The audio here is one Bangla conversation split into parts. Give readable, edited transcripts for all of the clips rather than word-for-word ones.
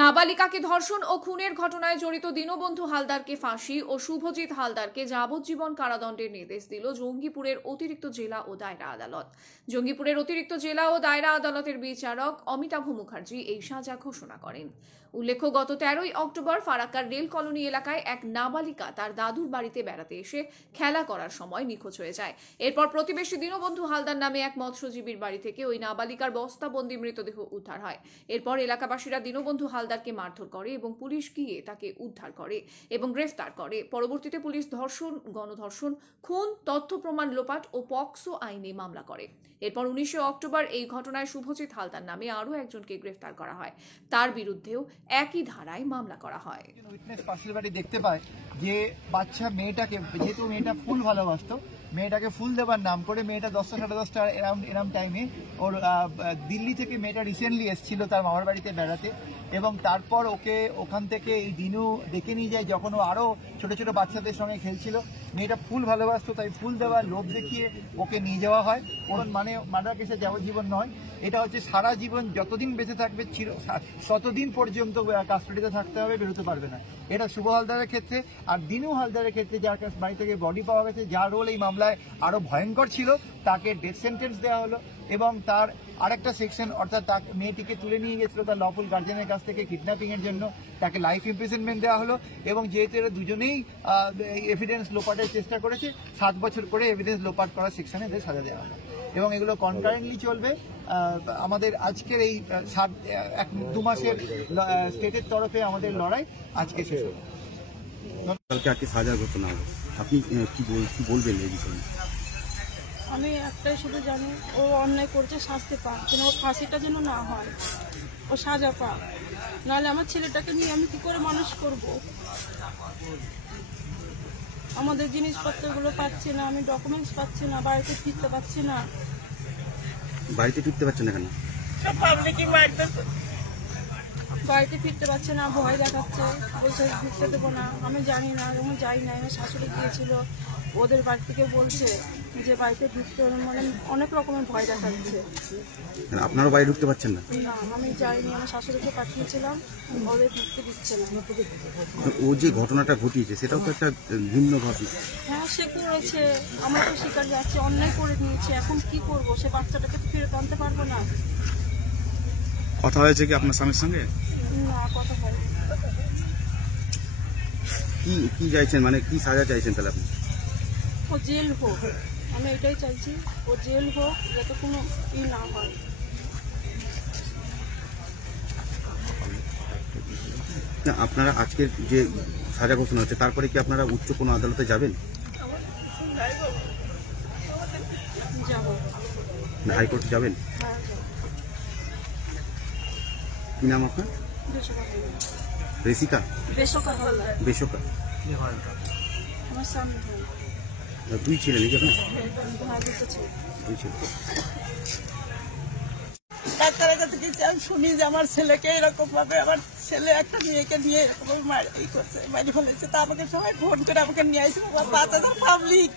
নাবালিকাকে ধর্ষণ ও খুনের ঘটনায় জড়িত দীনবন্ধু হালদারকে ফাঁসি ও শুভজিৎ হালদারকে যাবজ্জীবন কারাদণ্ডের নির্দেশ দিল জঙ্গিপুরের অতিরিক্ত জেলা ও দায়রা আদালত। জঙ্গিপুরের অতিরিক্ত জেলা ও দায়রা আদালতের বিচারক অমিতাভ মুখার্জি এই সাজা ঘোষণা করেন। উল্লেখ্য, গত 13ই অক্টোবর ফারাক্কার রেল কলোনি এলাকায় এক নাবালিকা তার দাদুর বাড়িতে বেড়াতে এসে খেলা করার সময় নিখোঁজ হয়ে যায়। এরপর প্রতিবেশী দীনবন্ধু হালদার নামে এক মৎস্যজীবীর বাড়ি থেকে ওই নাবালিকার বস্তাবন্দি মৃতদেহ উদ্ধার হয়। এরপর এলাকাবাসীরা দীনবন্ধু হালদারকে মারধর করে এবং পুলিশ গিয়ে তাকে উদ্ধার করে এবং গ্রেফতার করে। পরবর্তীতে পুলিশ ধর্ষণ, গণধর্ষণ, খুন, তথ্য প্রমাণ লোপাট ও পক্সো আইনে মামলা করে। এরপর 19 অক্টোবর এই ঘটনায় শুভজিৎ হালদার নামে আরও একজনকে গ্রেফতার করা হয়। তার বিরুদ্ধেও একই ধারায় মামলা করা হয়। উইটনেস পাশের বাড়ি দেখতে পায় যে বাচ্চা মেয়েটাকে, যেহেতু মেয়েটা ফুল ভালোবাসতো, মেয়েটাকে ফুল দেবার নাম করে মেয়েটা 10টা সাড়ে 10টা এরাম টাইমে ওর দিল্লি থেকে মেয়েটা রিসেন্টলি এসেছিল তার মামার বাড়িতে বেড়াতে, এবং তারপর ওকে ওখান থেকে এই দিনু ডেকে নিয়ে যায় যখন ও আরও ছোট ছোট বাচ্চাদের সঙ্গে খেলছিল। মেয়েটা ফুল ভালোবাসতো, তাই ফুল দেওয়ার লোভ দেখিয়ে ওকে নিয়ে যাওয়া হয়। ওর মানে মার্ডার কেসে যাবজ্জীবন নয়, এটা হচ্ছে সারা জীবন যতদিন বেঁচে থাকবে ততদিন পর্যন্ত কাস্টাডিতে থাকতে হবে, বেরোতে পারবে না। এটা শুভ হালদারের ক্ষেত্রে। আর দিনু হালদারের ক্ষেত্রে যার বাড়ি থেকে বডি পাওয়া গেছে, যার রোল এই মামলায় আরো ভয়ঙ্কর ছিল, তাকে ডেথ সেন্টেন্স দেওয়া হলো এবং তার আরেকটা সেকশন, অর্থাৎ তাকে মেয়েটিকে তুলে নিয়ে গেছিল তার লফুল গার্জেনের কাছ থেকে কিডন্যাপিং এর জন্য, তাকে লাইফ ইমপ্রিজনমেন্ট দেওয়া হলো। এবং যেহেতু এরা দুজনেই এভিডেন্স লোপাটের চেষ্টা করেছে, 7 বছর করে এভিডেন্স লোপাট করার সেকশনে এদের সাজা দেওয়া হলো এবং এগুলো কনকারেন্টলি চলবে। আমাদের আজকের এই 2 মাসের স্টেটের তরফে আমাদের লড়াই আজকে শেষ হলো। কালকে আজকে সাজার ঘোষণা হবে, আপনি কি বলবেন এই বিষয়ে? আমি একটাই শুধু জানি, ও অন্যায় করছে, শাস্তি পাক, কিন্তু ওর ফাঁসিটা যেন না হয়, ও সাজা পাক। নাহলে আমার ছেলেটাকে নিয়ে আমি কি করে মানুষ করব? আমাদের জিনিসপত্রগুলো পাচ্ছি না, আমি ডকুমেন্টস পাচ্ছি না, বাড়িতে ফিরতে পারছি না। বাড়িতে ফিরতে পারছেন না কেন? বাড়িতে ফিরতে পারছে না, ভয় দেখাচ্ছে, বলছে ফিরতে দেবো না। আমি জানি না, আমি যাই না। আমার শাশুড়ি গিয়েছিল, ওদের বাড়ি থেকে বলছে যে বাড়িতে ঢুকতে, মানে অনেক রকমের ভয় দেখাচ্ছে। আপনারও বাড়ি ঢুকতে পারছেন না? না, আমি যাইনি, আমার শাশুড়িকে পাঠিয়েছিলাম, ওদের ঢুকতে দিচ্ছে না। ও যে ঘটনাটা ঘটিয়েছে সেটাও তো একটা ভিন্ন ঘটনা। হ্যাঁ, সে করেছে, আমরা তো শিকার যাচ্ছি, অন্যায় করে নিয়েছে। এখন কি করব? সে বাচ্চাটাকে তো ফেরত আনতে পারবো না। কথা হয়েছে কি আপনার স্বামীর সঙ্গে? না, কথা হয়। কি চাইছেন, মানে কি সাজা চাইছেন তাহলে আপনি? ও জেল হোক, আমি এটাই চাইছি, ও জেল হোক, যাতে কোনো না হয়। না, আপনারা আজকের যে সাজা ঘোষণা হচ্ছে তারপরে কি আপনারা উচ্চ কোনো আদালতে যাবেন? যাবো। না, হাইকোর্টে যাবেন? হ্যাঁ, যাবো। কি নাম আপনার? রেসিকা? বেশকা। আমার স্বামী। 2 ছেলে নাকি আপনার? হ্যাঁ, 2 ছেলে। ডাক্তারের কাছে গেছি, আমি শুনি যে আমার ছেলেকে এরকম ভাবে, আমার ছেলে একটা মেয়েকে নিয়ে করছে, মারি ফেলেছে। তা আমাকে সবাই ফোন করে আমাকে নিয়ে আসছে, 5,000 পাবলিক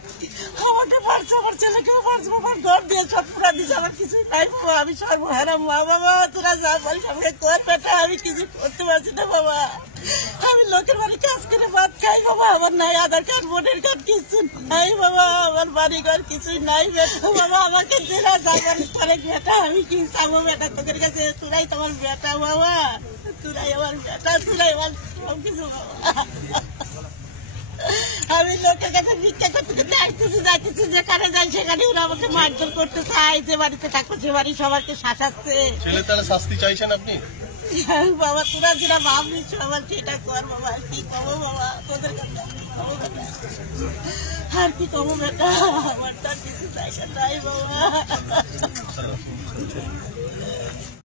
আমাকে মারছে, আমার ছেলেকেও মারছে, আমার ঘর দিয়ে সব পুরা দিচ্ছে, আমার কিছু নাই। আমি সর্বহারা মা। বাবা, তোরা যা বলিস আমাকে কর বেটা, আমি কিছু করতে পারছি না বাবা। আমি লোকের বাড়ি কাজ করে ভাত খাই বাবা, আমার নাই আধার কার্ড, ভোটার কার্ড, কিছু নাই বাবা, আমার বাড়ি ঘর কিছুই নাই বেটা। বাবা, আমাকে জেলা যাবার অনেক বেটা, আমি কি চাবো বেটা তোদের কাছে? তোরাই তোমার বেটা বাবা, তোরাই আমার বেটা, তোরাই আমার সব কিছু। আমি লোকের কাছে ভিক্ষা করতে যাইতেছি, যেখানে যাই সেখানে ওরা আমাকে মারধর করতে চায়। যে বাড়িতে থাকবো সে বাড়ি সবাইকে শাসাচ্ছে। ছেলে তাহলে শাস্তি চাইছেন আপনি? বাবা, তোরা যেটা ভাবলি সবার সেটা কর বাবা। কি করবো বাবা তোদের কাছে? আর কি করবো বেটা, আমার তার কিছু চাইছে নাই বাবা।